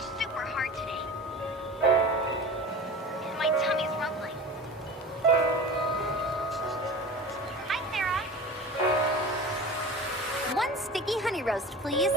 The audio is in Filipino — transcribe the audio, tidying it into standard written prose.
worked super hard today. And my tummy's rumbling. Hi, Sarah. One sticky honey roast, please.